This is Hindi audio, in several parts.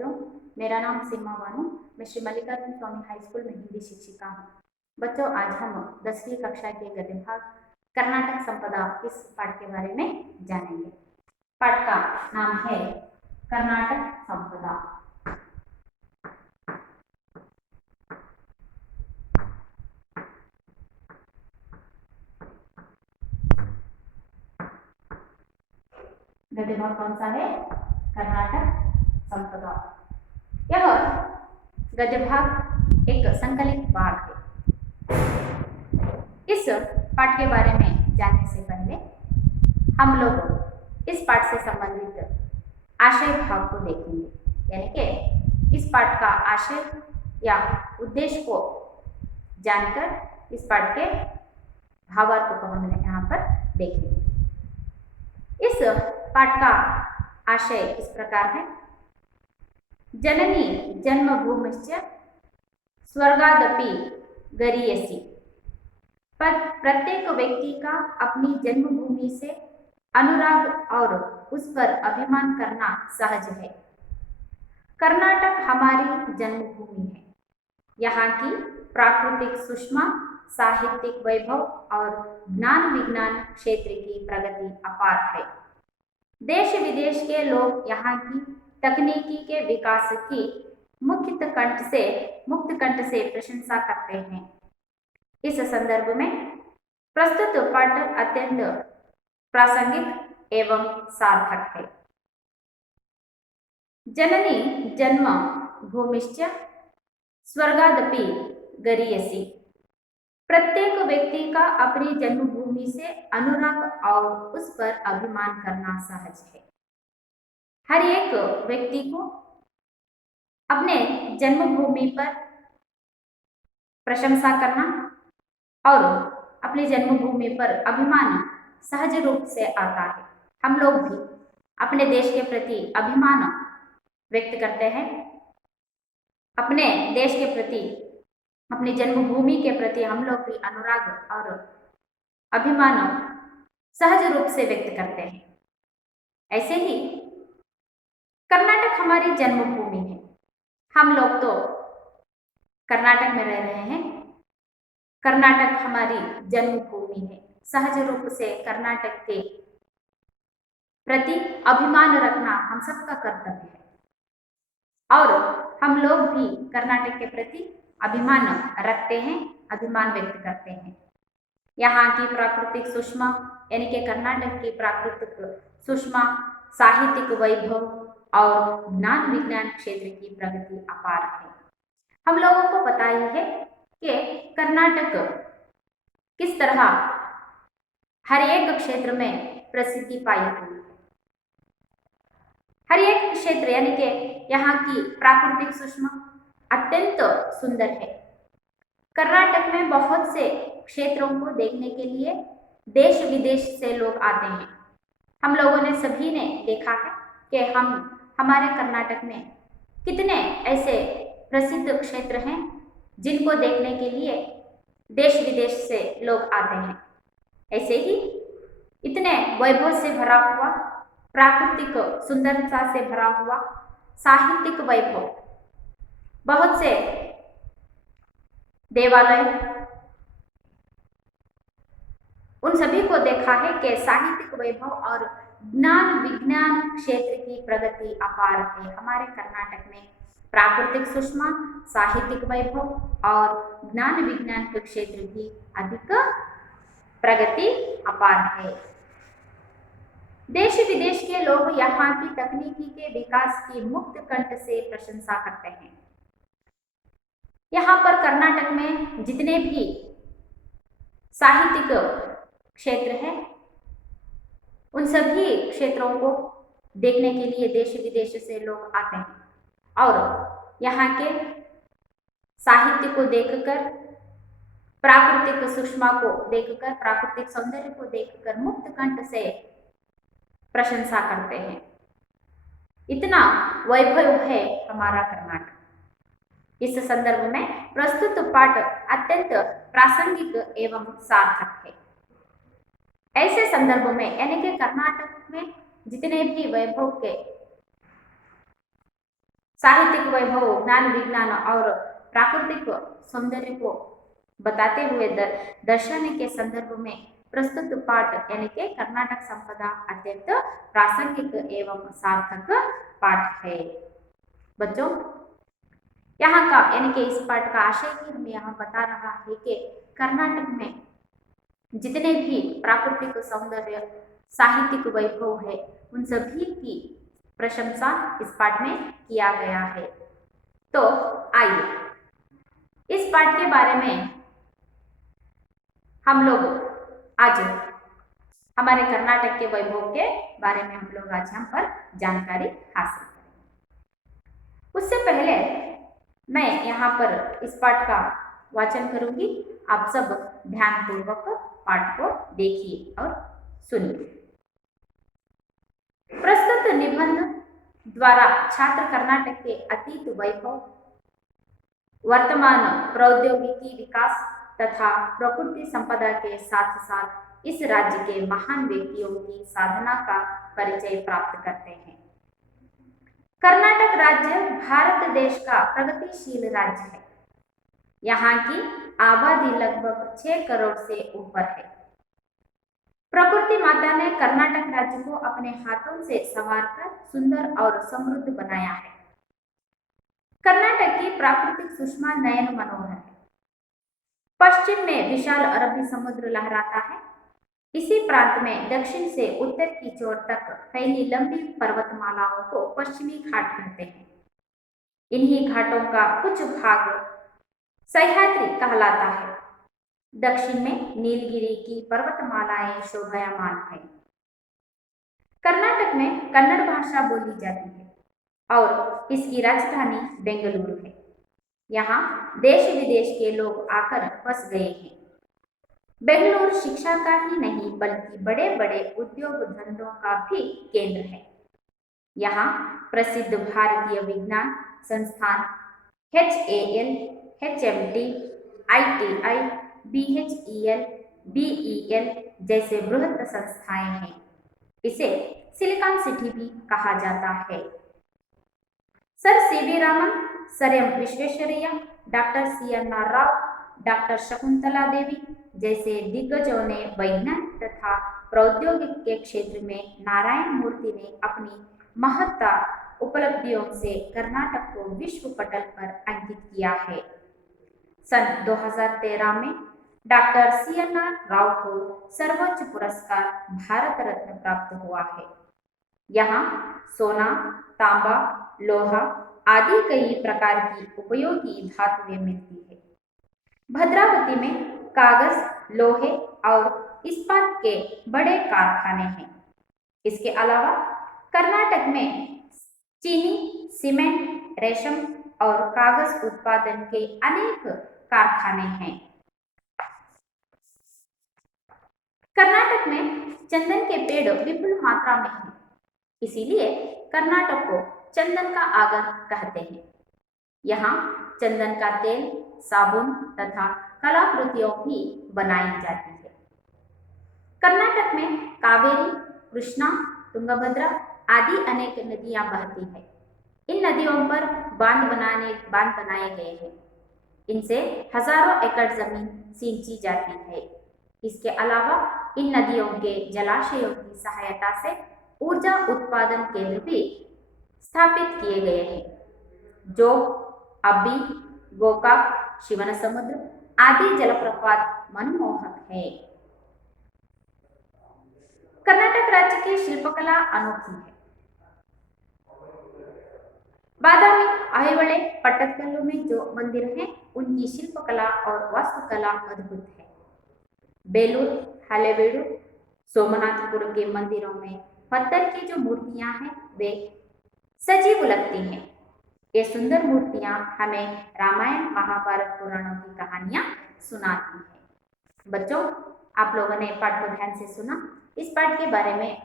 बच्चों, मेरा नाम सीमा बानू। मैं श्री मल्लिकार्जुन स्वामी हाई स्कूल में हिंदी शिक्षिका हूँ। बच्चों, आज हम 10वीं कक्षा के गद्य भाग कर्नाटक संपदा इस पाठ के बारे में जानेंगे। पाठ का नाम है कर्नाटक संपदा। गद्य भाग कौन सा है? कर्नाटक संपदा। यह गद्य भाग एक संकलित भाग है। इस पाठ के बारे में जानने से पहले हम लोग इस पाठ से संबंधित आशय भाव को देखेंगे, यानी कि इस पाठ का आशय या उद्देश्य को जानकर इस पाठ के भावार्थ को हम यहाँ पर देखेंगे। इस पाठ का आशय इस प्रकार है। जननी जन्मभूमिश्च स्वर्गादपि गरीयसी। पर प्रत्येक व्यक्ति का अपनी जन्मभूमि से अनुराग और उस पर अभिमान करना सहज है। कर्नाटक हमारी जन्मभूमि है। यहाँ की प्राकृतिक सुषमा, साहित्यिक वैभव और ज्ञान विज्ञान क्षेत्र की प्रगति अपार है। देश विदेश के लोग यहाँ की तकनीकी के विकास की मुक्त कंठ से प्रशंसा करते हैं। इस संदर्भ में प्रस्तुत पाठ अत्यंत प्रासंगिक एवं सार्थक है। जननी जन्म भूमिश्च स्वर्गादपि गरीयसी। प्रत्येक व्यक्ति का अपनी जन्मभूमि से अनुराग और उस पर अभिमान करना सहज है। हर एक व्यक्ति को अपने जन्मभूमि पर प्रशंसा करना और अपनी जन्मभूमि पर अभिमान सहज रूप से आता है। हम लोग भी अपने देश के प्रति अभिमान व्यक्त करते हैं। अपने देश के प्रति, अपनी जन्मभूमि के प्रति हम लोग भी अनुराग और अभिमान सहज रूप से व्यक्त करते हैं। ऐसे ही कर्नाटक हमारी जन्मभूमि है। हम लोग तो कर्नाटक में रह रहे हैं। कर्नाटक हमारी जन्मभूमि है। सहज रूप से कर्नाटक के प्रति अभिमान रखना हम सबका कर्तव्य है और हम लोग भी कर्नाटक के प्रति अभिमान रखते हैं, अभिमान व्यक्त करते हैं। यहाँ की प्राकृतिक सुषमा, यानी कि कर्नाटक की प्राकृतिक सुषमा, साहित्यिक वैभव और ज्ञान विज्ञान क्षेत्र की प्रगति अपार है। हम लोगों को पता ही है कि कर्नाटक किस तरह हर एक क्षेत्र में प्रसिद्धि पाई हुई है। हर एक क्षेत्र, यानी कि यहाँ की प्राकृतिक सुषमा अत्यंत सुंदर है। कर्नाटक में बहुत से क्षेत्रों को देखने के लिए देश विदेश से लोग आते हैं। हम लोगों ने सभी ने देखा है कि हमारे कर्नाटक में कितने ऐसे प्रसिद्ध क्षेत्र हैं जिनको देखने के लिए देश विदेश से लोग आते हैं। ऐसे ही इतने वैभव से भरा हुआ, प्राकृतिक सुंदरता से भरा हुआ, साहित्यिक वैभव, बहुत से देवालय, उन सभी को देखा है कि साहित्यिक वैभव और ज्ञान विज्ञान क्षेत्र की प्रगति अपार है। हमारे कर्नाटक में प्राकृतिक सुषमा, साहित्यिक वैभव और ज्ञान विज्ञान के क्षेत्र भी अधिक प्रगति अपार है। देश विदेश के लोग यहाँ की तकनीकी के विकास की मुक्त कंठ से प्रशंसा करते हैं। यहाँ पर कर्नाटक में जितने भी साहित्यिक क्षेत्र हैं, उन सभी क्षेत्रों को देखने के लिए देश विदेश से लोग आते हैं और यहाँ के साहित्य को देखकर, प्राकृतिक सुषमा को देखकर, प्राकृतिक सौंदर्य को देखकर मुक्त कंठ से प्रशंसा करते हैं। इतना वैभव है हमारा कर्नाटक। इस संदर्भ में प्रस्तुत पाठ अत्यंत प्रासंगिक एवं सार्थक है। ऐसे संदर्भ में, यानी कि कर्नाटक में जितने भी वैभव के साहित्यिक वैभव, ज्ञान विज्ञान और प्राकृतिक सौंदर्य को बताते हुए दर्शाने के संदर्भ में प्रस्तुत पाठ यानी कि कर्नाटक संपदा अत्यंत प्रासंगिक एवं सार्थक पाठ है। बच्चों, यहाँ का यानी कि इस पाठ का आशय ही हमें यहाँ बता रहा है कि कर्नाटक में जितने भी प्राकृतिक सौंदर्य, साहित्यिक वैभव है, उन सभी की प्रशंसा इस पाठ में किया गया है। तो आइए इस पाठ के बारे में हम लोग आज हमारे कर्नाटक के वैभव के बारे में हम लोग आज यहाँ पर जानकारी हासिल करेंगे। उससे पहले मैं यहाँ पर इस पाठ का वाचन करूंगी। आप सब ध्यानपूर्वक पाठ को देखिए और सुनिए। प्रस्तुत निबंध द्वारा छात्र कर्नाटक के अतीत वैभव, वर्तमान प्रौद्योगिकी विकास तथा प्रकृति संपदा के साथ साथ इस राज्य के महान व्यक्तियों की साधना का परिचय प्राप्त करते हैं। कर्नाटक राज्य भारत देश का प्रगतिशील राज्य है। यहाँ की आबादी लगभग 6 करोड़ से ऊपर है। प्रकृति माता ने कर्नाटक राज्य को अपने हाथों से संवारकर सुंदर और समृद्ध बनाया है। कर्नाटक की प्राकृतिक सुषमा नयन मनोहर है। पश्चिम में विशाल अरबी समुद्र लहराता है। इसी प्रांत में दक्षिण से उत्तर की छोर तक फैली लंबी पर्वतमालाओं को पश्चिमी घाट कहते हैं। इन्हीं घाटों का कुछ भाग सह्याद्री कहलाता है। दक्षिण में नीलगिरी की पर्वतमालाएं शोभायमान है। कर्नाटक में कन्नड़ भाषा बोली जाती है और इसकी राजधानी बेंगलुरु है। यहाँ देश विदेश के लोग आकर बस गए हैं। बेंगलुरु शिक्षा का ही नहीं बल्कि बड़े बड़े उद्योग धंधों का भी केंद्र है। यहाँ प्रसिद्ध भारतीय विज्ञान संस्थान HAL, HMT, ITI, BHEL, BEL जैसे बृहत संस्थाएं हैं। इसे सिलिकॉन सिटी भी कहा जाता है। Sir CV Raman, sir M Visvesvaraya, doctor CNR Rao, doctor Shakuntala Devi जैसे दिग्गजों ने वैज्ञानिक तथा प्रौद्योगिक के क्षेत्र में नारायण मूर्ति ने अपनी महत्ता उपलब्धियों से कर्नाटक को विश्व पटल पर अंकित किया है। सन 2013 में डॉक्टर CNR राव को सर्वोच्च पुरस्कार भारत रत्न प्राप्त हुआ है। यहाँ सोना, तांबा, लोहा आदि कई प्रकार की उपयोगी धातुएं मिलती है। भद्रावती में कागज, लोहे और इस्पात के बड़े कारखाने हैं। इसके अलावा कर्नाटक में चीनी, सीमेंट, रेशम और कागज उत्पादन के अनेक कारखाने हैं। कर्नाटक में चंदन के पेड़ विपुल मात्रा में हैं। इसीलिए कर्नाटक को चंदन का आगर कहते हैं। यहाँ चंदन का तेल, साबुन तथा कलाकृतियों भी बनाई जाती है। कर्नाटक में कावेरी, कृष्णा, तुंगभद्रा आदि अनेक नदियां बहती हैं। इन नदियों पर बांध बनाए गए हैं। इनसे हजारों एकड़ जमीन सिंची जाती है। इसके अलावा इन नदियों के जलाशयों की सहायता से ऊर्जा उत्पादन केंद्र भी स्थापित किए गए हैं, जो अब्बी, गोकाक, शिवनसमुद्र आदि जलप्रपात मनमोहक है। कर्नाटक राज्य की शिल्पकला अनोखी है। बादामी, आहिवले, पट्टदकल्लु में जो मंदिर हैं, उनकी शिल्पकला और वास्तुकला अद्भुत है। बेलूर, हलेबीडु, सोमनाथपुर के मंदिरों में पत्थर की जो मूर्तियां हैं, वे सजीव लगती हैं। ये सुंदर मूर्तियां हमें रामायण, महाभारत, पुराणों की कहानियां सुनाती हैं। बच्चों, आप लोगों ने पाठ को ध्यान से सुना। इस पाठ के बारे में,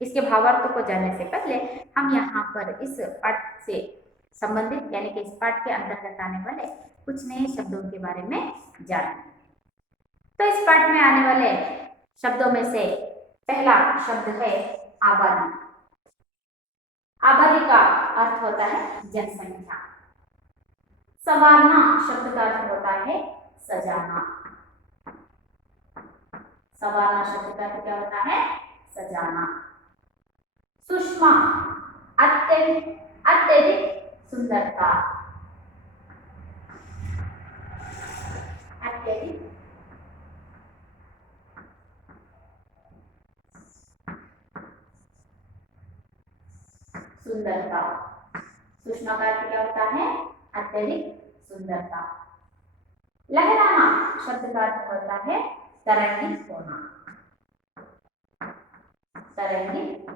इसके भावार्थ को जानने से पहले हम यहाँ पर इस पाठ से संबंधित यानी कि इस पाठ के अंतर्गत आने वाले कुछ नए शब्दों के बारे में जानेंगे। तो इस पाठ में आने वाले शब्दों में से पहला शब्द है आबादी। आबादी का अर्थ होता है जनसंख्या। संवारना शब्द का अर्थ होता है सजाना। संवारना शब्द का अर्थ क्या होता है? सजाना। सुषमा अत्यधिक सुंदरता। अत्यधिक सुंदरता। सुषमा का अर्थ क्या होता है? अत्यधिक सुंदरता। लहराना शब्द का अर्थ होता है तरंगित होना। तरंगित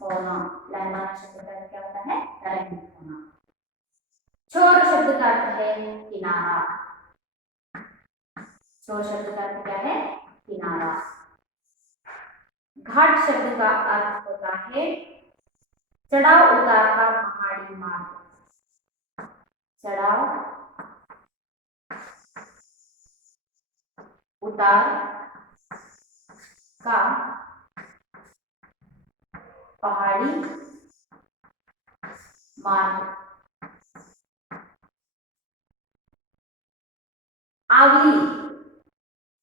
होना। लहराना शब्द का अर्थ क्या होता है? तरंगित होना। छोर शब्द का अर्थ है किनारा। छोर शब्द का अर्थ क्या है? किनारा। घाट शब्द का अर्थ होता है चढ़ाव उतार का पहाड़ी मार्ग। चढ़ाव उतार का पहाड़ी मार्ग। आवली।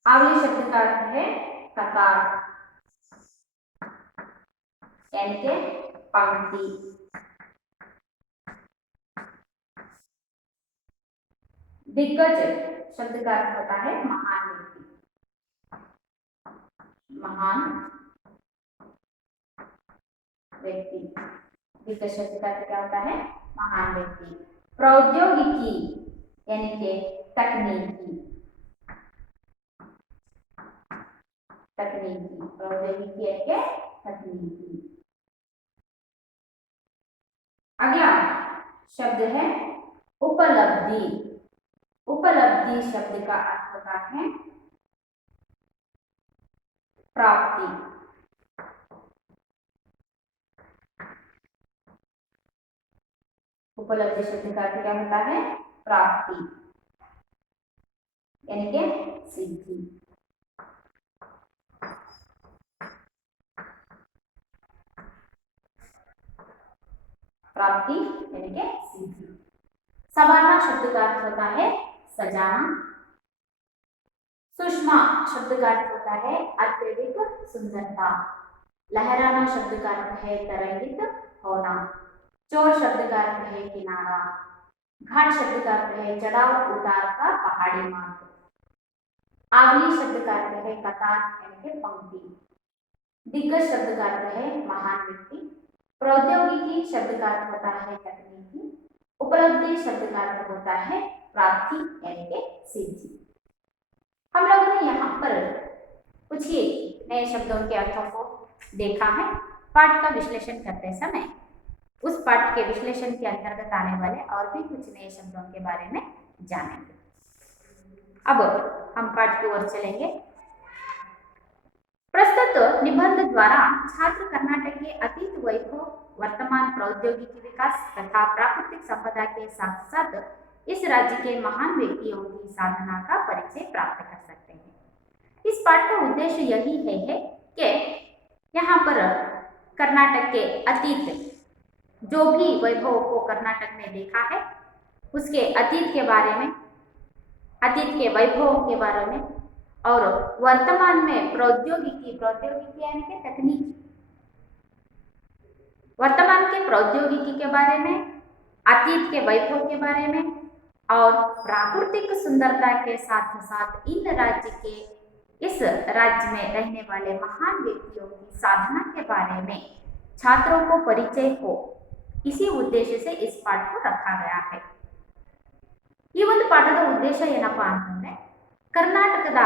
आवली शब्द का अर्थ है कतार यानी के पंक्ति। दिग्गज शब्द का अर्थ होता है महान व्यक्ति। महान व्यक्ति। दिग्गज शब्द का अर्थ क्या होता है? महान व्यक्ति। प्रौद्योगिकी यानी के तकनीकी। तकनीकी। प्रौद्योगिकी यानी के तकनीकी। अगला शब्द है उपलब्धि। उपलब्धि शब्द का अर्थ होता है प्राप्ति। उपलब्धि शब्द का अर्थ क्या होता है? प्राप्ति यानी के सिद्धि। प्राप्ति यानी के सिद्धि। संवारना शब्द का अर्थ होता है सजाना। सुषमा शब्द का अर्थ होता है अत्यधिक सुंदरता। लहराना शब्द का अर्थ है तरंगित होना। चोर शब्द का अर्थ है किनारा। घाट शब्द का अर्थ है चढ़ाव उतार का पहाड़ी मार्ग। आवली शब्द का अर्थ है कतार यानी के पंक्ति। दिग्गज शब्द का अर्थ है महान व्यक्ति। प्रौद्योगिकी शब्द का अर्थ होता है तकनीकी। उपलब्धि शब्द का अर्थ होता है प्राप्ति यानी के सिद्धि। हम लोगों ने यहाँ पर कुछ ही नए शब्दों के अर्थों को देखा है। पाठ का विश्लेषण करते समय उस पाठ के विश्लेषण के अंतर्गत आने वाले और भी कुछ नए शब्दों के बारे में जानेंगे। अब हम पाठ की ओर चलेंगे। प्रस्तुत निबंध द्वारा छात्र कर्नाटक के अतीत वैभव, वर्तमान प्रौद्योगिकी विकास तथा प्राकृतिक संपदा के साथ साथ इस राज्य के महान व्यक्तियों की साधना का परिचय प्राप्त कर सकते हैं। इस पाठ का उद्देश्य यही है कि यहाँ पर कर्नाटक के अतीत जो भी वैभव को कर्नाटक ने देखा है उसके अतीत के बारे में, अतीत के वैभवों के बारे में और वर्तमान में प्रौद्योगिकी यानी कि तकनीकी, वर्तमान के प्रौद्योगिकी के बारे में, अतीत के वैभव के बारे में और प्राकृतिक सुंदरता के साथ साथ इन राज्य के इस राज्य में रहने वाले महान व्यक्तियों की साधना के बारे में छात्रों को परिचय हो, इसी उद्देश्य से इस पाठ को रखा गया है। ಈ ಒಂದು ಪಾಠದ ಉದ್ದೇಶ ಏನಪ್ಪಾ ಅಂತಂದ್ರೆ ಕರ್ನಾಟಕದ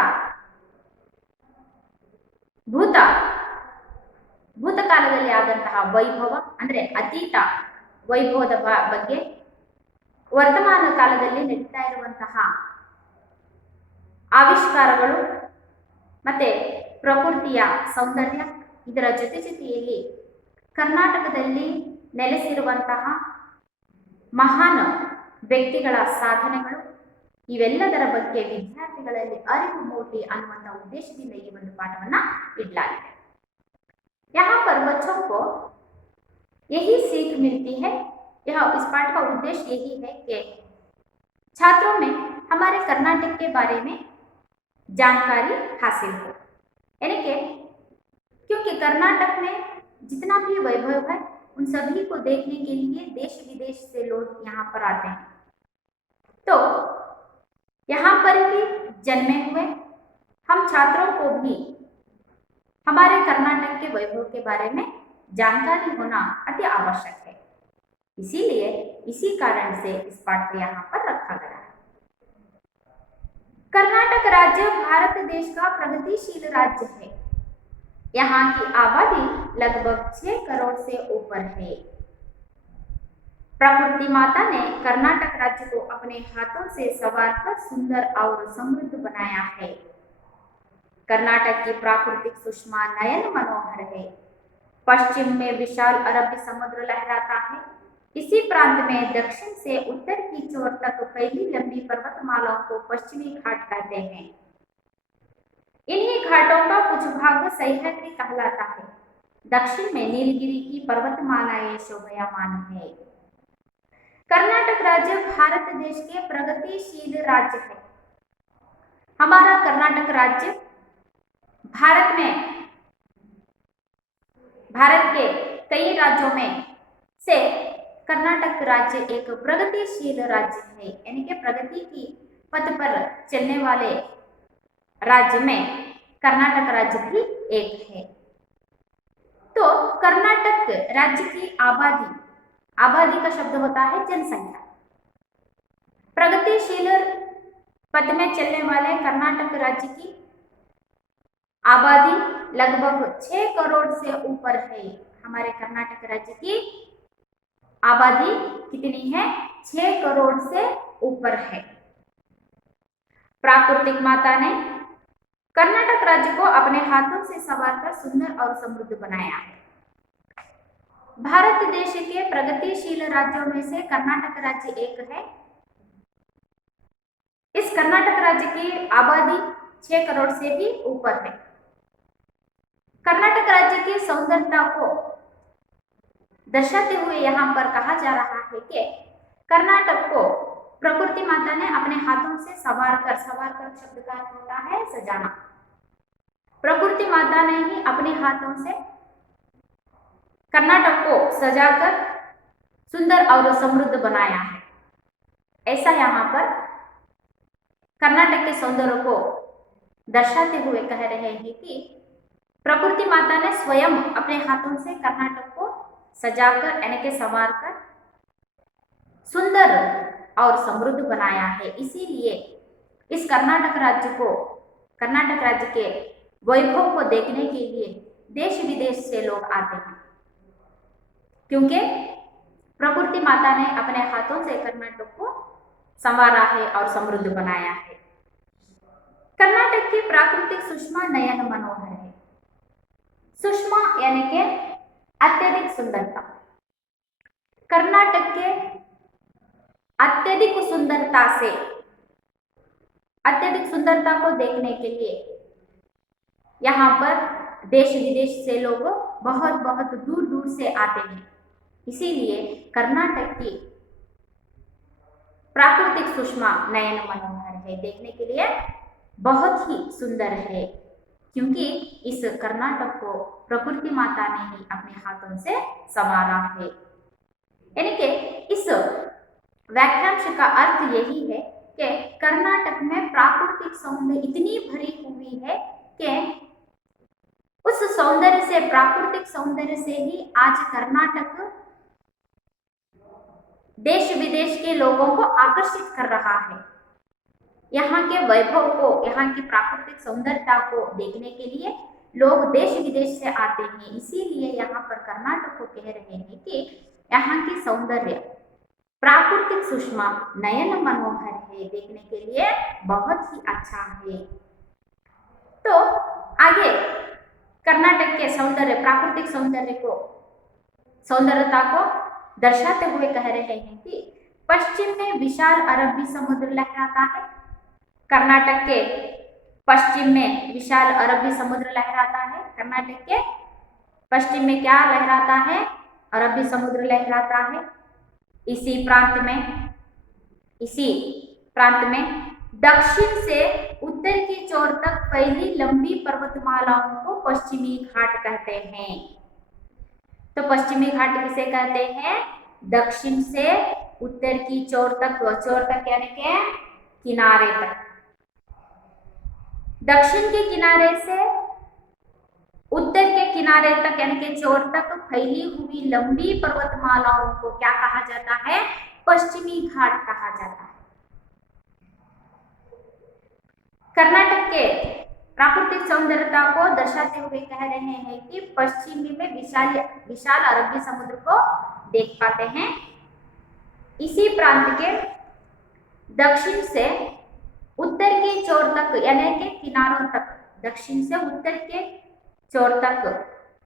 ಭೂತಕಾಲದಲ್ಲಿ ಆದಂತಹ ವೈಭವ ಅಂದ್ರೆ ಅತೀತ ವೈಭವದ ಬಗ್ಗೆ, ವರ್ತಮಾನ ಕಾಲದಲ್ಲಿ ನಡೀತಾ ಇರುವಂತಹ ಆವಿಷ್ಕಾರಗಳು ಮತ್ತೆ ಪ್ರಕೃತಿಯ ಸೌಂದರ್ಯ, ಇದರ ಜೊತೆಯಲ್ಲಿ ಕರ್ನಾಟಕದಲ್ಲಿ ನೆಲೆಸಿರುವಂತಹ ಮಹಾನ್ ವ್ಯಕ್ತಿಗಳ ಸಾಧನೆಗಳು, ಇವೆಲ್ಲದರ ಬಗ್ಗೆ ವಿದ್ಯಾರ್ಥಿಗಳಲ್ಲಿ ಅರಿವು ಮೂಡಲಿ ಅನ್ನುವಂಥ ಉದ್ದೇಶದಿಂದ ಈ ಒಂದು ಪಾಠವನ್ನ ಇಡಲಾಗಿದೆ। यहाँ पर बच्चों को यही सीख मिलती है। इस पाठ का उद्देश्य यही है कि छात्रों में हमारे कर्नाटक के बारे में जानकारी हासिल हो। यानी कि क्योंकि कर्नाटक में जितना भी वैभव है उन सभी को देखने के लिए देश विदेश से लोग यहाँ पर आते हैं। तो यहाँ पर भी जन्मे हुए हम छात्रों को भी हमारे कर्नाटक के वैभव के बारे में जानकारी होना अति आवश्यक है। इसीलिए इसी कारण से इस पाठ को यहाँ पर रखा गया है। कर्नाटक राज्य भारत देश का प्रगतिशील राज्य है। यहाँ की आबादी लगभग 6 करोड़ से ऊपर है। प्रकृति माता ने कर्नाटक राज्य को अपने हाथों से संवारकर सुंदर और समृद्ध बनाया है। कर्नाटक की प्राकृतिक सुषमा नयन मनोहर है। पश्चिम में विशाल अरबी समुद्र लहराता है। इसी प्रांत में दक्षिण से उत्तर की छोर तक फैली लंबी पर्वतमालाओं को पश्चिमी घाट कहते हैं। इन्हीं घाटों का कुछ भाग सह्याद्री कहलाता है। दक्षिण में नीलगिरी की पर्वतमालाएं शोभायमान है। कर्नाटक राज्य भारत देश के प्रगतिशील राज्य है। हमारा कर्नाटक राज्य भारत के कई राज्यों में से कर्नाटक राज्य एक प्रगतिशील राज्य है। यानी कि प्रगति की पथ पर चलने वाले राज्य में कर्नाटक राज्य भी एक है। तो कर्नाटक राज्य की आबादी का शब्द होता है जनसंख्या। प्रगतिशील पथ में चलने वाले कर्नाटक राज्य की आबादी लगभग 6 करोड़ से ऊपर है। हमारे कर्नाटक राज्य की आबादी कितनी है? 6 करोड़ से ऊपर है। प्राकृतिक माता ने कर्नाटक राज्य को अपने हाथों से संवारकर सुंदर और समृद्ध बनाया है। भारत देश के प्रगतिशील राज्यों में से कर्नाटक राज्य एक है। इस कर्नाटक राज्य की आबादी 6 करोड़ से भी ऊपर है। कर्नाटक राज्य की सौंदर्यता को दर्शाते हुए यहाँ पर कहा जा रहा है कि कर्नाटक को प्रकृति माता ने अपने हाथों से संवारकर शब्द का अर्थ होता है सजाना। प्रकृति माता ने ही अपने हाथों से कर्नाटक को सजाकर सुंदर और समृद्ध बनाया है। ऐसा यहाँ पर कर्नाटक के सौंदर्य को दर्शाते हुए कह रहे हैं कि प्रकृति माता ने स्वयं अपने हाथों से कर्नाटक को सजाकर यानी कि संवारकर सुंदर और समृद्ध बनाया है। इसीलिए इस कर्नाटक राज्य के वैभव को देखने के लिए देश विदेश से लोग आते हैं, क्योंकि प्रकृति माता ने अपने हाथों से कर्नाटक को संवारा है और समृद्ध बनाया है। कर्नाटक की प्राकृतिक सुषमा नयन मनोहर है। सुषमा यानी कि अत्यधिक सुंदरता। कर्नाटक के अत्यधिक सुंदरता को देखने के लिए यहाँ पर देश विदेश से लोग बहुत बहुत दूर दूर से आते हैं। इसीलिए कर्नाटक की प्राकृतिक सुषमा नयन मनोहर है, देखने के लिए बहुत ही सुंदर है, क्योंकि इस कर्नाटक को प्रकृति माता ने ही अपने हाथों से संवारा है। यानी कि इस व्याख्यांश का अर्थ यही है कि कर्नाटक में प्राकृतिक सौंदर्य इतनी भरी हुई है कि उस सौंदर्य से, प्राकृतिक सौंदर्य से ही आज कर्नाटक देश विदेश के लोगों को आकर्षित कर रहा है। यहाँ के वैभव को, यहाँ की प्राकृतिक सौंदर्यता को देखने के लिए लोग देश विदेश से आते हैं। इसीलिए यहाँ पर कर्नाटक को कह रहे हैं कि यहाँ की सौंदर्य प्राकृतिक सुषमा नयन मनोहर है, देखने के लिए बहुत ही अच्छा है। तो आगे कर्नाटक के सौंदर्य, प्राकृतिक सौंदर्यता को दर्शाते हुए कह रहे हैं कि पश्चिम में विशाल अरबी समुद्र लहराता है। कर्नाटक के पश्चिम में विशाल अरबी समुद्र लहराता है। कर्नाटक के पश्चिम में क्या लहराता है? अरबी समुद्र लहराता है। इसी प्रांत में दक्षिण से उत्तर की छोर तक फैली लंबी पर्वतमालाओं को पश्चिमी घाट कहते हैं। तो पश्चिमी घाट किसे कहते हैं? दक्षिण से उत्तर की छोर तक यानी के किनारे तक, दक्षिण के किनारे से उत्तर के किनारे तक यानी कि छोर तक फैली हुई लंबी पर्वतमालाओं को क्या कहा जाता है? पश्चिमी घाट कहा जाता है। कर्नाटक के प्राकृतिक सौंदर्यता को दर्शाते हुए कह रहे हैं कि पश्चिमी में विशाल अरबी समुद्र को देख पाते हैं। इसी प्रांत के दक्षिण से उत्तर के छोर तक यानी कि किनारों तक, दक्षिण से उत्तर के छोर तक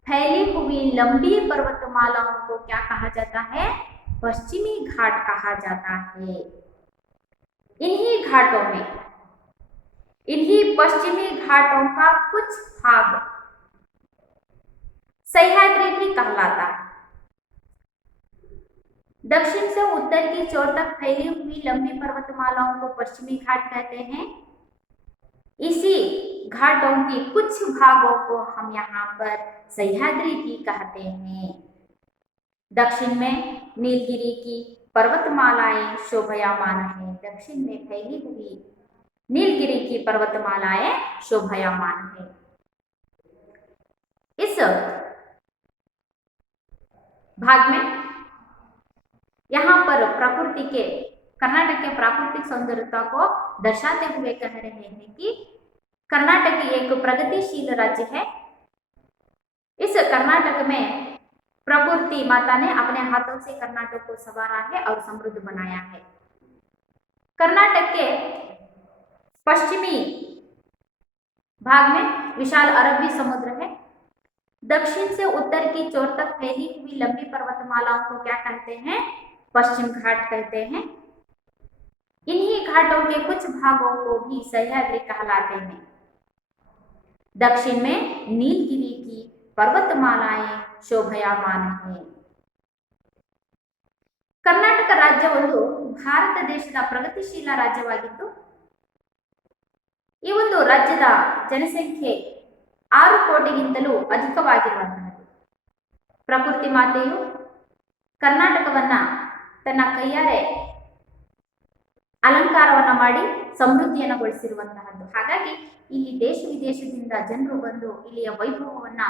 फैली हुई लंबी पर्वतमालाओं को क्या कहा जाता है? पश्चिमी घाट कहा जाता है। इन्हीं पश्चिमी घाटों का कुछ भाग सह्याद्री भी कहलाता है। दक्षिण से उत्तर की छोर तक फैली हुई लंबी पर्वतमालाओं को पश्चिमी घाट कहते हैं। इसी घाटों के कुछ भागों को हम यहाँ पर सह्याद्री भी कहते हैं। दक्षिण में नीलगिरी की पर्वतमालाएं शोभायमान है। दक्षिण में फैली हुई नीलगिरी की पर्वतमालाएं शोभायमान है। इस भाग में यहाँ पर कर्नाटक के प्राकृतिक सौंदर्यता को दर्शाते हुए कह रहे हैं कि कर्नाटक एक प्रगतिशील राज्य है। इस कर्नाटक में प्रकृति माता ने अपने हाथों से कर्नाटक को संवारा है और समृद्ध बनाया है। कर्नाटक के पश्चिमी भाग में विशाल अरबी समुद्र है। दक्षिण से उत्तर की छोर तक फैली हुई लंबी पर्वतमालाओं को क्या कहते हैं? पश्चिम घाट कहते हैं। इन्हीं घाटों के कुछ भागों को भी सह्याद्री कहलाते हैं। दक्षिण में नीलगिरी की पर्वतमालाएं शोभायमान है। ಕರ್ನಾಟಕ ರಾಜ್ಯ ಒಂದು ಭಾರತ ದೇಶದ ಪ್ರಗತಿಶೀಲ ರಾಜ್ಯವಾಗಿದ್ದು ಈ ಒಂದು ರಾಜ್ಯದ ಜನಸಂಖ್ಯೆ 6 ಕೋಟಿಗಿಂತಲೂ ಅಧಿಕವಾಗಿರುವಂತಹದ್ದು. ಪ್ರಕೃತಿ ಮಾತೆಯು ಕರ್ನಾಟಕವನ್ನ ತನ್ನ ಕೈಯಾರೆ ಅಲಂಕಾರವನ್ನ ಮಾಡಿ ಸಮೃದ್ಧಿಯನ್ನಗೊಳಿಸಿರುವಂತಹದ್ದು. ಹಾಗಾಗಿ ಇಲ್ಲಿ ದೇಶ ವಿದೇಶದಿಂದ ಜನರು ಬಂದು ಇಲ್ಲಿಯ ವೈಭವವನ್ನ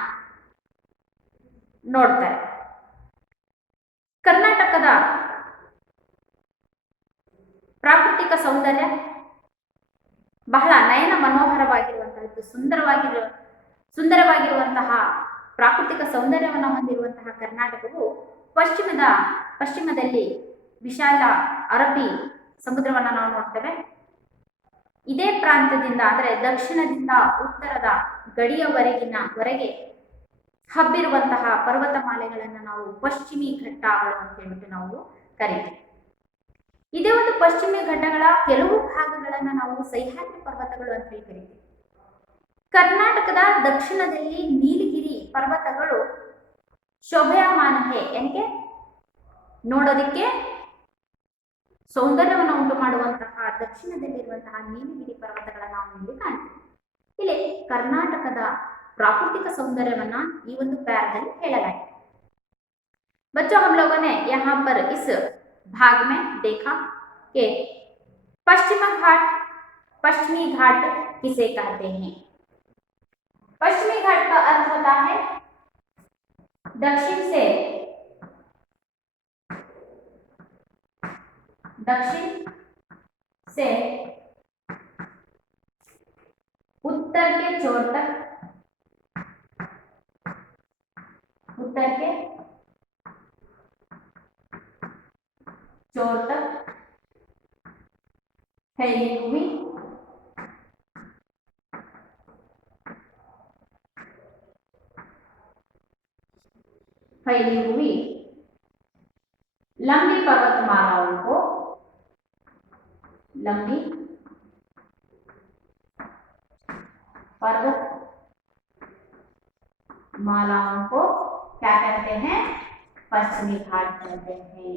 ನೋಡ್ತಾರೆ. ಕರ್ನಾಟಕದ ಪ್ರಾಕೃತಿಕ ಸೌಂದರ್ಯ ಬಹಳ ನಯನ ಮನೋಹರವಾಗಿರುವಂತಹದ್ದು. ಸುಂದರವಾಗಿರುವಂತಹ ಪ್ರಾಕೃತಿಕ ಸೌಂದರ್ಯವನ್ನು ಹೊಂದಿರುವಂತಹ ಕರ್ನಾಟಕವು ಪಶ್ಚಿಮದಲ್ಲಿ ವಿಶಾಲ ಅರಬ್ಬಿ ಸಮುದ್ರವನ್ನು ನಾವು ನೋಡ್ತೇವೆ. ಇದೇ ಪ್ರಾಂತ್ಯದಿಂದ ಅಂದರೆ ದಕ್ಷಿಣದಿಂದ ಉತ್ತರದ ಗಡಿಯವರೆಗೆ ಹಬ್ಬಿರುವಂತಹ ಪರ್ವತಮಾಲೆಗಳನ್ನು ನಾವು ಪಶ್ಚಿಮಿ ಘಟ್ಟಗಳು ಅಂತ ಹೇಳ್ಬಿಟ್ಟು ನಾವು ಕರೀತೀವಿ. ಇದೇ ಒಂದು ಪಶ್ಚಿಮಿ ಘಟ್ಟಗಳ ಕೆಲವು ಭಾಗಗಳನ್ನು ನಾವು ಸಹ್ಯಾದ್ರಿ ಪರ್ವತಗಳು ಅಂತ ಹೇಳಿ ಕರಿತೀವಿ. ಕರ್ನಾಟಕದ ದಕ್ಷಿಣದಲ್ಲಿ ನೀಲಗಿರಿ ಪರ್ವತಗಳು ಶೋಭಾಯಮಾನ ಹೇ, ಏನಕ್ಕೆ ನೋಡೋದಕ್ಕೆ ಸೌಂದರ್ಯವನ್ನು ಉಂಟು ಮಾಡುವಂತಹ ದಕ್ಷಿಣದಲ್ಲಿರುವಂತಹ ನೀಲಗಿರಿ ಪರ್ವತಗಳನ್ನು ನಾವು ಇಲ್ಲಿ ಕಾಣ್ತೀವಿ. ಇಲ್ಲಿ ಕರ್ನಾಟಕದ प्राकृतिक सौंदर्यवನ್ನ ಈ ಒಂದು ಪ್ಯಾರದಲ್ಲಿ ಹೇಳಲಾಗಿದೆ. बच्चों हम लोगों ने यहाँ पर इस भाग में देखा कि पश्चिमी घाट किसे कहते हैं। पश्चिमी घाट का अर्थ होता है दक्षिण से उत्तर के छोर तक फैली हुई लंबी पर्वतमालाओं को क्या कहते हैं? पश्चिमी घाट कहते हैं।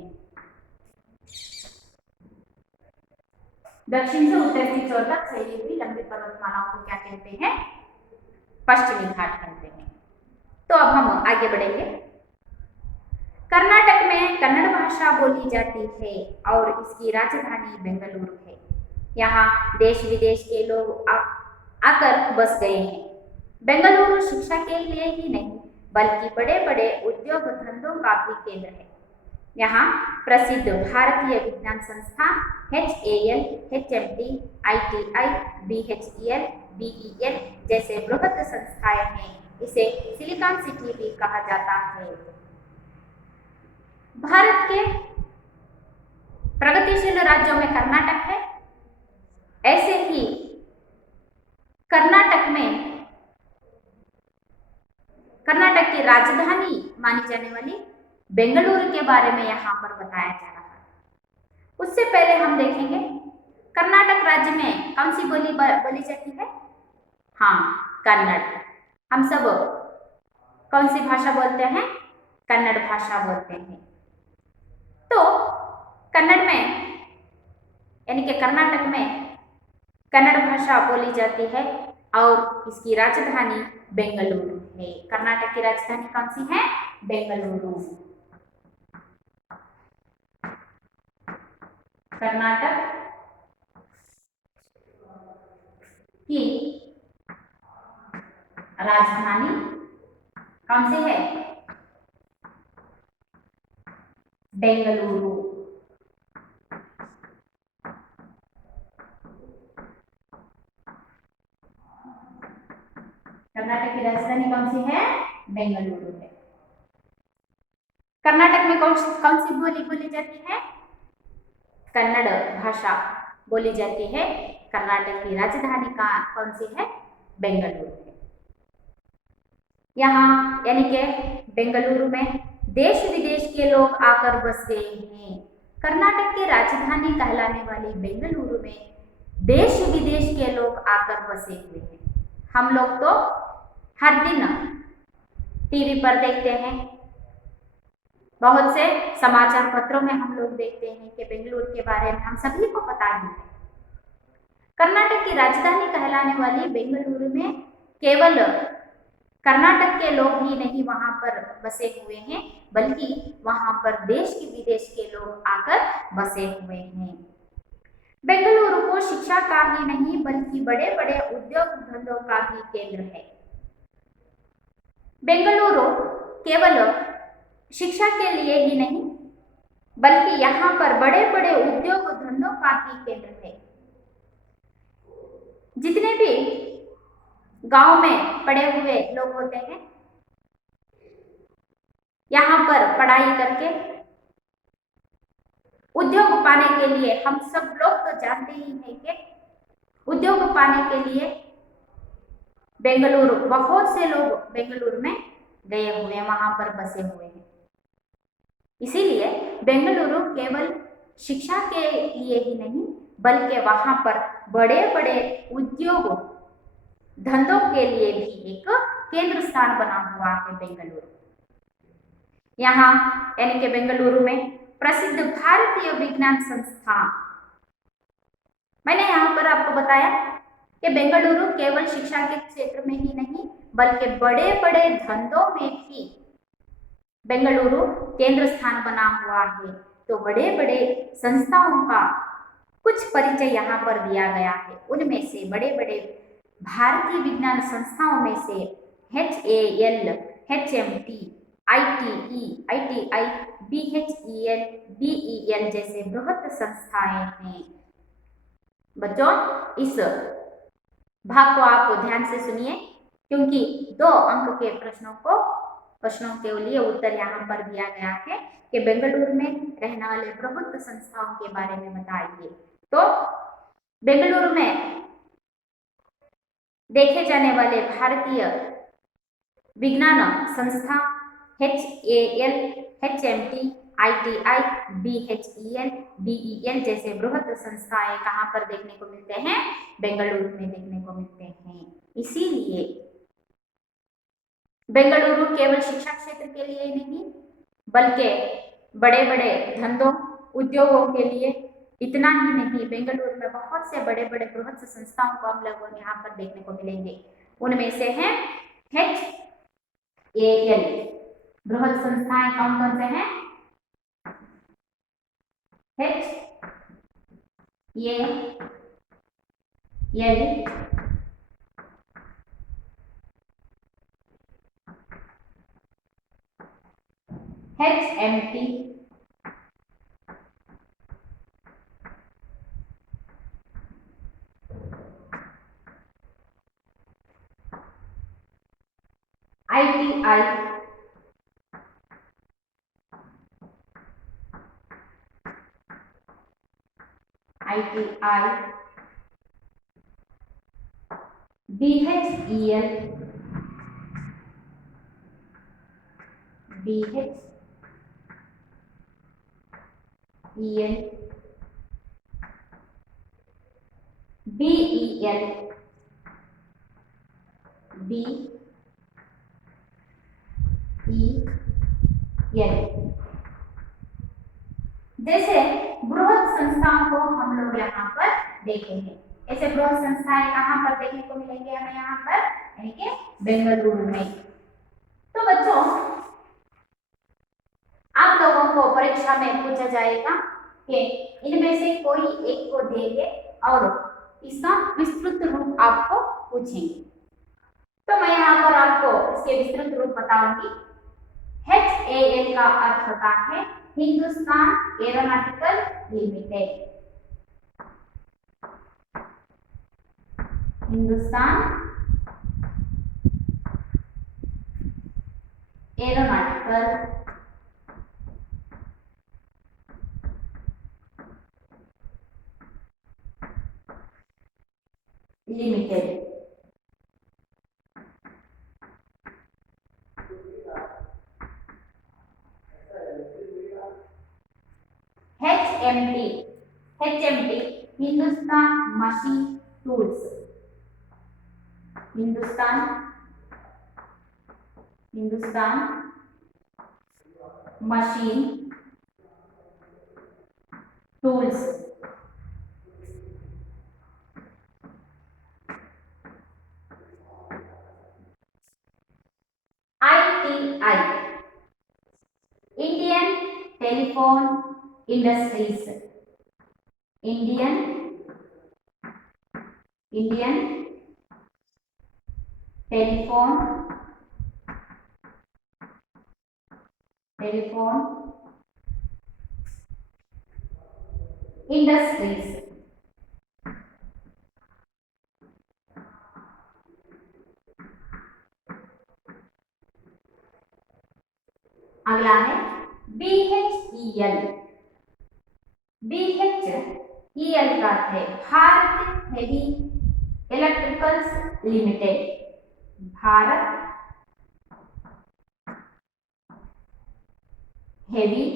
दक्षिण से उत्तर की ओर तक फैली हुई लंबी पर्वतमालाओं को क्या कहते हैं? पश्चिमी घाट कहते हैं। तो अब हम आगे बढ़ेंगे। कर्नाटक में कन्नड़ भाषा बोली जाती है और इसकी राजधानी बेंगलुरु है। यहाँ देश विदेश के लोग आकर बस गए हैं। बेंगलुरु शिक्षा के लिए ही नहीं बल्कि बड़े बड़े उद्योग धंधों का भी केंद्र है। यहाँ प्रसिद्ध भारतीय विज्ञान संस्थान HAL, HMT, ITI, BHEL, BEL जैसे बृहद संस्थाएं हैं। इसे सिलिकॉन सिटी भी कहा जाता है। भारत के प्रगतिशील राज्यों में कर्नाटक है। ऐसे ही कर्नाटक की राजधानी मानी जाने वाली बेंगलुरु के बारे में यहाँ पर बताया जा रहा है। उससे पहले हम देखेंगे कर्नाटक राज्य में कौन सी बोली बोली जाती है? हाँ, कन्नड़। हम सब कौन सी भाषा बोलते हैं? कन्नड़ भाषा बोलते हैं। तो कन्नड़ में यानी कि कर्नाटक में कन्नड़ भाषा बोली जाती है और इसकी राजधानी बेंगलुरु है। कर्नाटक की राजधानी कौन सी है? बेंगलुरु। कर्नाटक की राजधानी कौन सी है? बेंगलुरु। कर्नाटक की राजधानी कौन सी है? बेंगलुरु है। कर्नाटक में कौन सी बोली बोली जाती है? कन्नड़ भाषा बोली जाती है। कर्नाटक की राजधानी कौन सी है? बेंगलुरु है। यहाँ यानी कि बेंगलुरु में देश विदेश के लोग आकर बस गए हैं। कर्नाटक की राजधानी कहलाने वाली बेंगलुरु में देश विदेश के लोग आकर बसे हुए हैं। हम लोग तो हर दिन टीवी पर देखते हैं, बहुत से समाचार पत्रों में हम लोग देखते हैं कि बेंगलुरु के बारे में हम सभी को पता ही है। कर्नाटक की राजधानी कहलाने वाली बेंगलुरु में केवल कर्नाटक के लोग ही नहीं वहां पर बसे हुए हैं, बल्कि वहां पर देश विदेश के लोग आकर बसे हुए हैं। बेंगलुरु को शिक्षा का ही नहीं बल्कि बड़े बड़े उद्योग धंधों का भी केंद्र है। बेंगलुरु केवल शिक्षा के लिए ही नहीं बल्कि यहाँ पर बड़े बड़े उद्योग धंधों का भी केंद्र है। जितने भी गांव में पढ़े हुए लोग होते हैं, यहाँ पर पढ़ाई करके उद्योग पाने के लिए, हम सब लोग तो जानते ही हैं कि उद्योग पाने के लिए बेंगलुरु, बहुत से लोग बेंगलुरु में गए हुए हैं, वहां पर बसे हुए हैं। इसीलिए बेंगलुरु केवल शिक्षा के लिए ही नहीं बल्कि वहां पर बड़े बड़े उद्योग धंधों के लिए भी एक केंद्र स्थान बना हुआ है बेंगलुरु। यहाँ यानी कि बेंगलुरु में प्रसिद्ध भारतीय विज्ञान संस्थान, मैंने यहाँ पर आपको बताया कि बेंगलुरु केवल शिक्षा के क्षेत्र में ही नहीं बल्कि बड़े बड़े धंधों में भी बेंगलुरु केंद्र स्थान बना हुआ है। तो बड़े बड़े संस्थाओं का कुछ परिचय यहाँ पर दिया गया है। उनमें से बड़े बड़े भारतीय विज्ञान संस्थाओं में से HAL, HMT, ITE, ITI, BHEL, BEL जैसे बृहद संस्थाएं हैं। बच्चों, इस भाग को आप ध्यान से सुनिए क्योंकि 2 अंक के प्रश्नों के लिए उत्तर यहाँ पर दिया गया है कि बेंगलुरु में रहने वाले प्रमुख संस्थाओं के बारे में बताइए। तो बेंगलुरु में देखे जाने वाले भारतीय विज्ञान संस्था HAL, HMT, ITI, BHEL, BEL जैसे बृहद संस्थाएं कहाँ पर देखने को मिलते हैं? बेंगलुरु में देखने को मिलते हैं। इसीलिए बेंगलुरु केवल शिक्षा क्षेत्र के लिए नहीं बल्कि बड़े बड़े धंधों उद्योगों के लिए। इतना ही नहीं, बेंगलुरु में बहुत से बड़े बड़े बृहद संस्थाओं को हम लोगों यहाँ पर देखने को मिलेंगे। उनमें से है HAL। बृहद संस्थाएं कौन कौन से हैं? HAL, HMT, ITI, BHEL, BHEL, BEL, BEL। जैसे बृहद संस्थाओं को हम लोग यहाँ पर देखेंगे। ऐसे बृहद संस्थाएं कहाँ पर देखने को मिलेंगे हमें? यहाँ पर, यानी कि बेंगलुरु में। तो बच्चों, आप लोगों को परीक्षा में पूछा जाएगा कि इनमें से कोई एक को देंगे और इसका विस्तृत रूप आपको पूछेंगे। तो मैं यहाँ पर आपको इसके विस्तृत रूप बताऊंगी। HAL का अर्थ होता है Hindustan aeronautical limited. Hindustan aeronautical limited. HMT Hindustan machine tools. Hindustan machine tools. ITI Indian telephone industries. Indian telephone industries. अगला है BHEL। BHEL का अर्थ है Bharat heavy electricals limited. Bharat heavy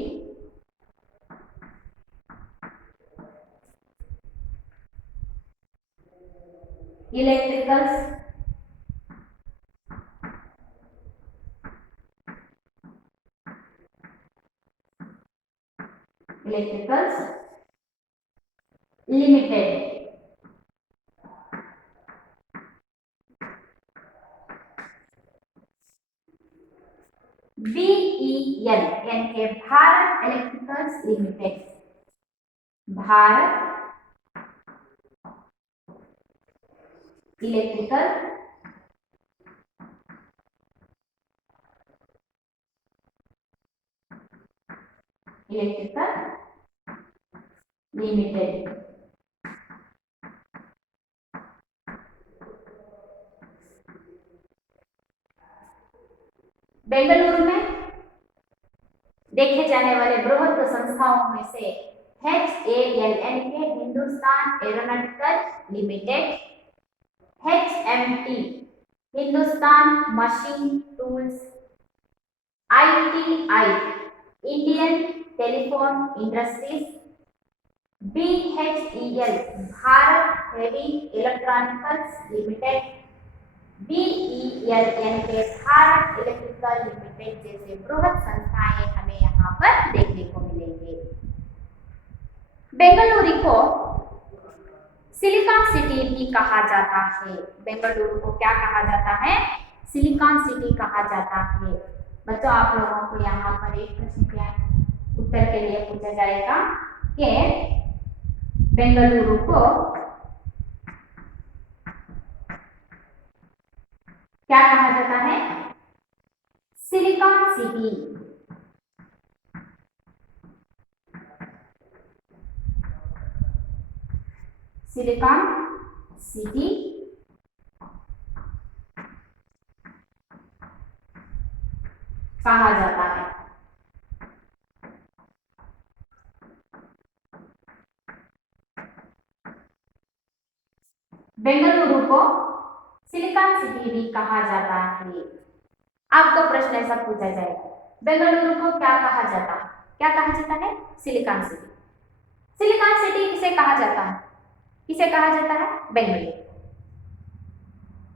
electricals limited. BEL यानी कि Bharat electricals limited. Bharat electrical limited. Bengaluru में देखे जाने वाले बृहद संस्थाओं में से HAL यानी कि Hindustan aeronautical limited, HMT Hindustan machine tools, ITI Indian telephone industries, BHEL Bharat heavy electricals limited, BEL यानी कि भारत इलेक्ट्रिकल लिमिटेड जैसे बृहद संस्थाएं हमें यहाँ पर देखने को मिलेंगे। बेंगलुरु को सिलिकॉन सिटी भी कहा जाता है। बेंगलुरु को क्या कहा जाता है? सिलिकॉन सिटी कहा जाता है। बच्चों, आप लोगों को यहाँ पर एक प्रश्न क्या उत्तर के लिए पूछा जाएगा कि बेंगलुरु को क्या कहा जाता है? Silicon city. सिलिकॉन सिटी कहा जाता है। बेंगलुरु को सिलिकॉन सिटी भी कहा जाता है। आपको प्रश्न ऐसा पूछा जाएगा, बेंगलुरु को क्या कहा जाता है? क्या कहा जाता है? Silicon city. सिलिकॉन सिटी किसे कहा जाता है? किसे कहा जाता है? बेंगलुरु।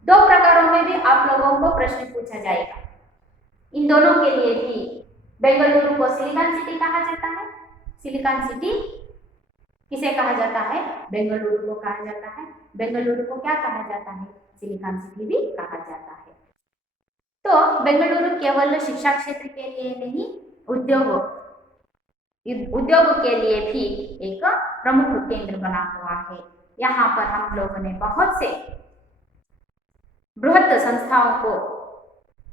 दो प्रकारों में भी आप लोगों को प्रश्न पूछा जाएगा। इन दोनों के लिए भी बेंगलुरु को सिलिकॉन सिटी कहा जाता है। सिलिकॉन सिटी किसे कहा जाता है? बेंगलुरु को कहा जाता है। बेंगलुरु को क्या कहा जाता है? सिलिकॉन सिटी भी कहा जाता है। तो बेंगलुरु केवल शिक्षा क्षेत्र के लिए नहीं, उद्योग के लिए भी एक प्रमुख केंद्र बना हुआ है। यहाँ पर हम लोगों ने बहुत से बृहत संस्थाओं को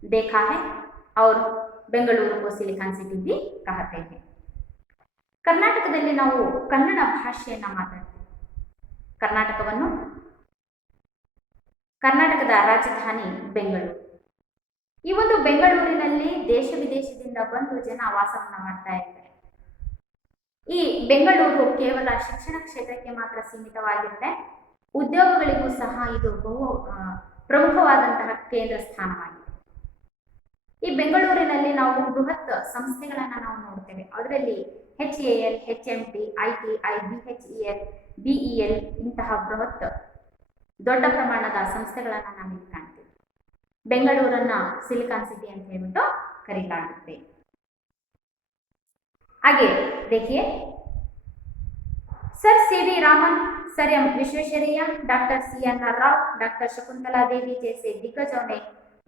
देखा है और बेंगलुरु को सिलिकॉन सिटी भी कहते हैं। ಕರ್ನಾಟಕದಲ್ಲಿ ನಾವು ಕನ್ನಡ ಭಾಷೆಯನ್ನು ಮಾತಾಡ್ತೀವಿ. ಕರ್ನಾಟಕದ ರಾಜಧಾನಿ ಬೆಂಗಳೂರು. ಈ ಒಂದು ಬೆಂಗಳೂರಿನಲ್ಲಿ ದೇಶ ವಿದೇಶದಿಂದ ಬಂದು ಜನ ವಾಸವನ್ನ ಮಾಡ್ತಾ ಇದ್ದಾರೆ. ಈ ಬೆಂಗಳೂರು ಕೇವಲ ಶಿಕ್ಷಣ ಕ್ಷೇತ್ರಕ್ಕೆ ಮಾತ್ರ ಸೀಮಿತವಾಗಿರುತ್ತೆ. ಉದ್ಯೋಗಗಳಿಗೂ ಸಹ ಇದು ಬಹು ಪ್ರಮುಖವಾದಂತಹ ಕೇಂದ್ರ ಸ್ಥಾನವಾಗಿದೆ. ಈ ಬೆಂಗಳೂರಿನಲ್ಲಿ ನಾವು ಬೃಹತ್ ಸಂಸ್ಥೆಗಳನ್ನು ನಾವು ನೋಡ್ತೇವೆ. ಅದರಲ್ಲಿ HAL, HMT, ITI, BHEL, BEL ಇಂತಹ ಬೃಹತ್ ದೊಡ್ಡ ಪ್ರಮಾಣದ ಸಂಸ್ಥೆಗಳನ್ನು ನಾವಿಲ್ಲಿ ಕಾಣ್ತೀವಿ. ಬೆಂಗಳೂರನ್ನ ಸಿಲಿಕಾನ್ ಸಿಟಿ ಅಂತ ಹೇಳ್ಬಿಟ್ಟು ಕರೀಲಾಗುತ್ತೆ. आगे देखिए, sir CV Raman, sir M Visvesvaraya, doctor CNR Rao, doctor Shakuntala Devi जैसे दिग्गजों ने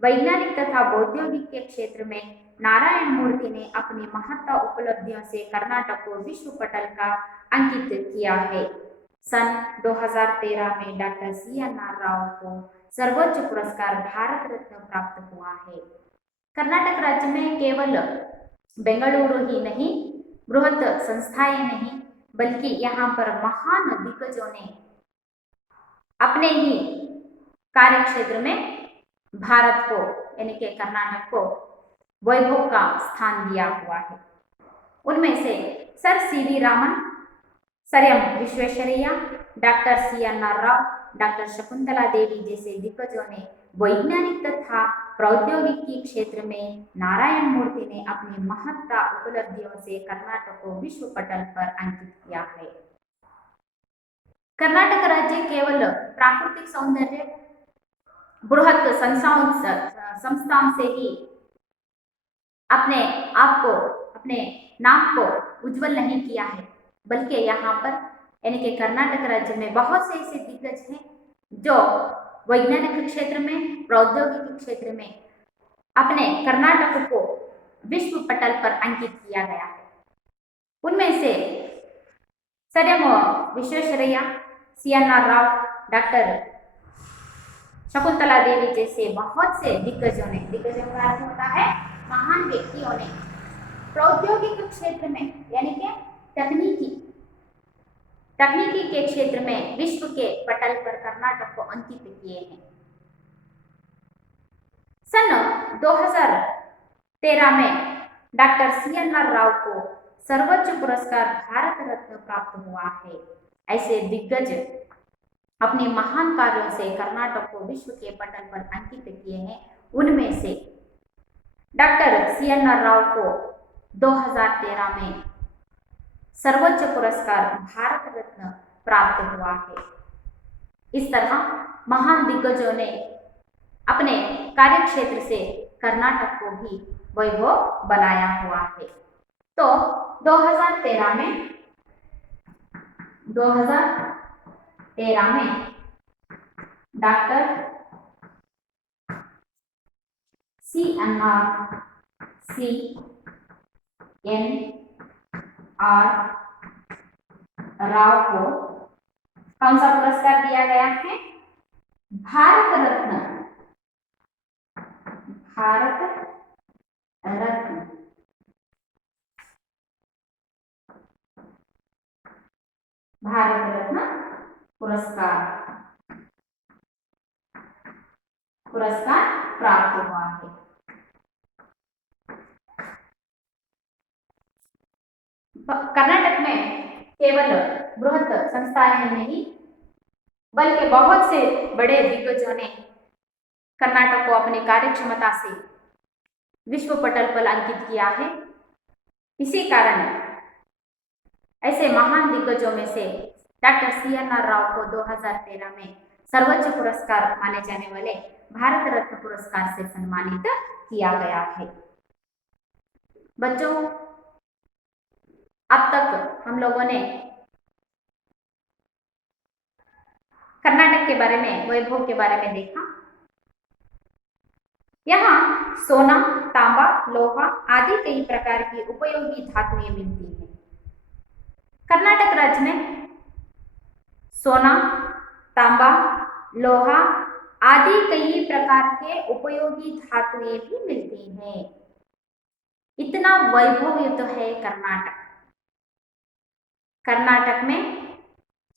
वैज्ञानिक तथा औद्योगिक के क्षेत्र में नारायण मूर्ति ने अपनी महत्ता उपलब्धियों से कर्नाटक को विश्व पटल का अंकित किया है। सन 2013 में डॉक्टर CNR राव को सर्वोच्च पुरस्कार भारत रत्न प्राप्त हुआ है। कर्नाटक राज्य में केवल बेंगलुरु ही नहीं, बृहत संस्थाएं नहीं, बल्कि यहाँ पर महान दिग्गजों ने अपने ही कार्य क्षेत्र में भारत को यानी कि कर्नाटक को वैभव का स्थान दिया हुआ है। उनमें से sir CV Raman, sir M Visvesvaraya, doctor CNR Rao, doctor Shakuntala Devi जैसे दिग्गजों ने वैज्ञानिक तथा प्रौद्योगिकी क्षेत्र में नारायण मूर्ति ने अपनी महत्ता उपलब्धियों से कर्नाटक को विश्व पटल पर अंकित किया है। कर्नाटक राज्य केवल प्राकृतिक सौंदर्य, बृहत संस्थाओं से ही अपने आप को, अपने नाम को उज्जवल नहीं किया है, बल्कि यहाँ पर यानी कि कर्नाटक राज्य में बहुत से ऐसे दिग्गज हैं जो वैज्ञानिक क्षेत्र में, प्रौद्योगिकी क्षेत्र में अपने कर्नाटक को विश्व पटल पर अंकित किया गया है। उनमें से sir M Visvesvaraya, CNR Rao, doctor Shakuntala Devi जैसे बहुत से दिग्गजों ने, दिग्गजों का अर्थ होता है महान व्यक्तियों ने प्रौद्योगिक क्षेत्र में यानी कि तकनीकी के क्षेत्र में विश्व के पटल पर कर्नाटक को अंकित किए हैं। सन 2013 में डॉक्टर CNR राव को सर्वोच्च पुरस्कार भारत रत्न प्राप्त हुआ है। ऐसे दिग्गज अपने महान कार्यों से कर्नाटक को विश्व के पटल पर अंकित किए हैं। उनमें से डॉक्टर CNR राव को 2013 में सर्वोच्च पुरस्कार भारत रत्न प्राप्त हुआ है। इस तरह महान दिग्गजों ने अपने कार्य क्षेत्र से कर्नाटक को भी वैभव बनाया हुआ है। तो 2013 में डॉक्टर CNR राव को कौन सा पुरस्कार दिया गया है? भारत रत्न पुरस्कार प्राप्त हुआ है। कर्नाटक में केवल बृहत संस्थाएं नहीं बल्कि बहुत से बड़े दिग्गजों ने कर्नाटक को अपनी कार्यक्षमता से विश्व पटल पर अंकित किया है। इसी कारण ऐसे महान दिग्गजों में से डॉक्टर CNR राव को 2013 में सर्वोच्च पुरस्कार माने जाने वाले भारत रत्न पुरस्कार से सम्मानित किया गया है। बच्चों, अब तक हम लोगों ने कर्नाटक के बारे में, वैभव के बारे में देखा। यहाँ सोना, तांबा, लोहा आदि कई प्रकार की उपयोगी धातुएं मिलती हैं। कर्नाटक राज्य में सोना, तांबा, लोहा आदि कई प्रकार के उपयोगी धातुएं भी मिलती हैं। इतना वैभवयुक्त है कर्नाटक। कर्नाटक में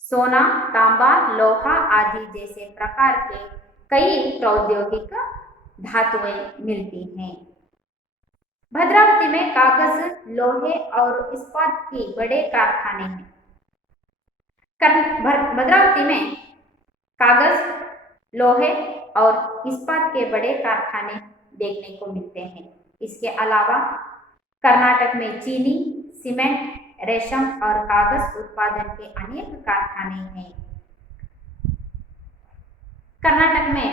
सोना, तांबा, लोहा आदि जैसे प्रकार के कई प्रौद्योगिक धातुएं मिलती हैं। भद्रावती में कागज, लोहे और इस्पात के बड़े कारखाने हैं। भद्रावती में कागज, लोहे और इस्पात के बड़े कारखाने देखने को मिलते हैं। इसके अलावा कर्नाटक में चीनी, सीमेंट, रेशम और कागज उत्पादन के अनेक कारखाने हैं। कर्नाटक में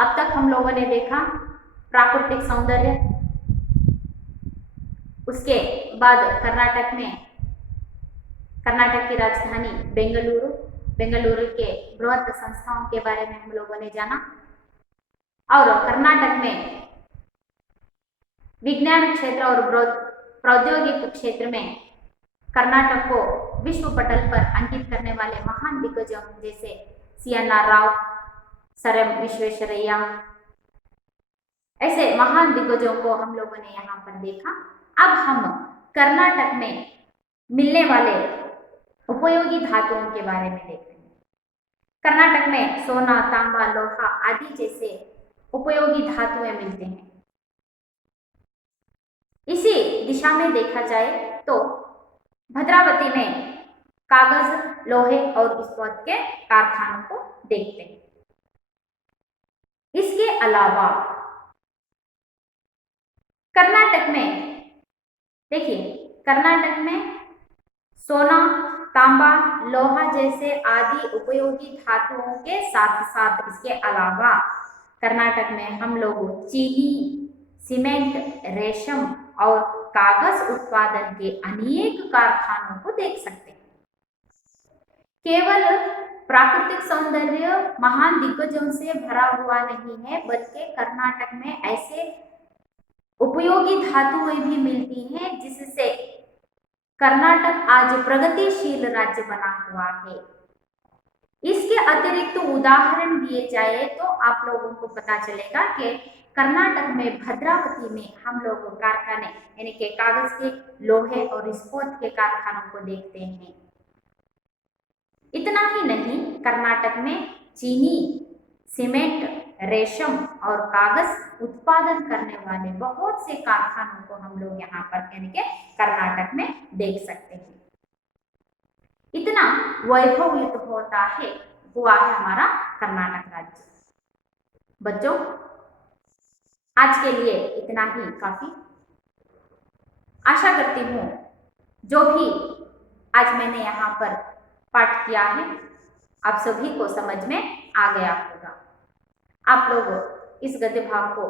अब तक हम लोगों ने देखा प्राकृतिक सौंदर्य, उसके बाद कर्नाटक की राजधानी बेंगलुरु के बृहत संस्थाओं के बारे में हम लोगों ने जाना और कर्नाटक में विज्ञान क्षेत्र और प्रौद्योगिक क्षेत्र में कर्नाटक को विश्व पटल पर अंकित करने वाले महान दिग्गजों जैसे CNR Rao, sir M Visvesvaraya, ऐसे महान दिग्गजों को हम लोगों ने यहाँ पर देखा। अब हम कर्नाटक में मिलने वाले उपयोगी धातुओं के बारे में देख रहे हैं। कर्नाटक में सोना, तांबा, लोहा आदि जैसे उपयोगी धातुएं मिलते हैं। इसी दिशा में देखा जाए तो भद्रावती में कागज, लोहे और इस्पात के कारखानों को देखते हैं। इसके अलावा कर्नाटक में देखिए, कर्नाटक में सोना, तांबा, लोहा जैसे आदि उपयोगी धातुओं के साथ साथ इसके अलावा कर्नाटक में हम लोग चीनी, सीमेंट, रेशम और कागज उत्पादन के अनेक कारखानों को देख सकते हैं। केवल प्राकृतिक सौंदर्य महान दिग्गजों से भरा हुआ नहीं है, बल्कि कर्नाटक में ऐसे उपयोगी धातुएं भी मिलती हैं जिससे कर्नाटक आज प्रगतिशील राज्य बना हुआ है। इसके अतिरिक्त उदाहरण दिए जाए तो आप लोगों को पता चलेगा कि कर्नाटक में भद्रावती में हम लोग कारखाने यानी कि कागज के, लोहे और इस्पात के कारखानों को देखते हैं। इतना ही नहीं, कर्नाटक में चीनी, सीमेंट, रेशम और कागज उत्पादन करने वाले बहुत से कारखानों को हम लोग यहाँ पर यानी कि कर्नाटक में देख सकते हैं। इतना वैभवयुत हुआ है हमारा कर्नाटक राज्य। बच्चों, आज के लिए इतना ही काफी। आशा करती हूँ जो भी आज मैंने यहाँ पर पाठ किया है आप सभी को समझ में आ गया होगा। आप लोग इस गद्य भाग को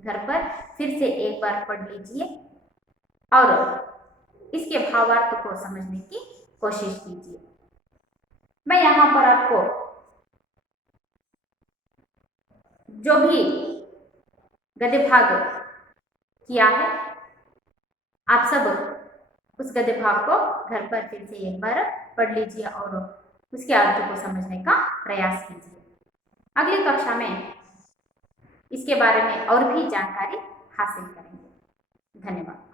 घर पर फिर से एक बार पढ़ लीजिए और इसके भावार्थ को समझने की कोशिश कीजिए। मैं यहाँ पर आपको जो भी गद्य भाग किया है, आप सब उस गद्य भाग को घर पर फिर से एक बार पढ़ लीजिए और उसके अर्थ को समझने का प्रयास कीजिए। अगली कक्षा में इसके बारे में और भी जानकारी हासिल करेंगे। धन्यवाद।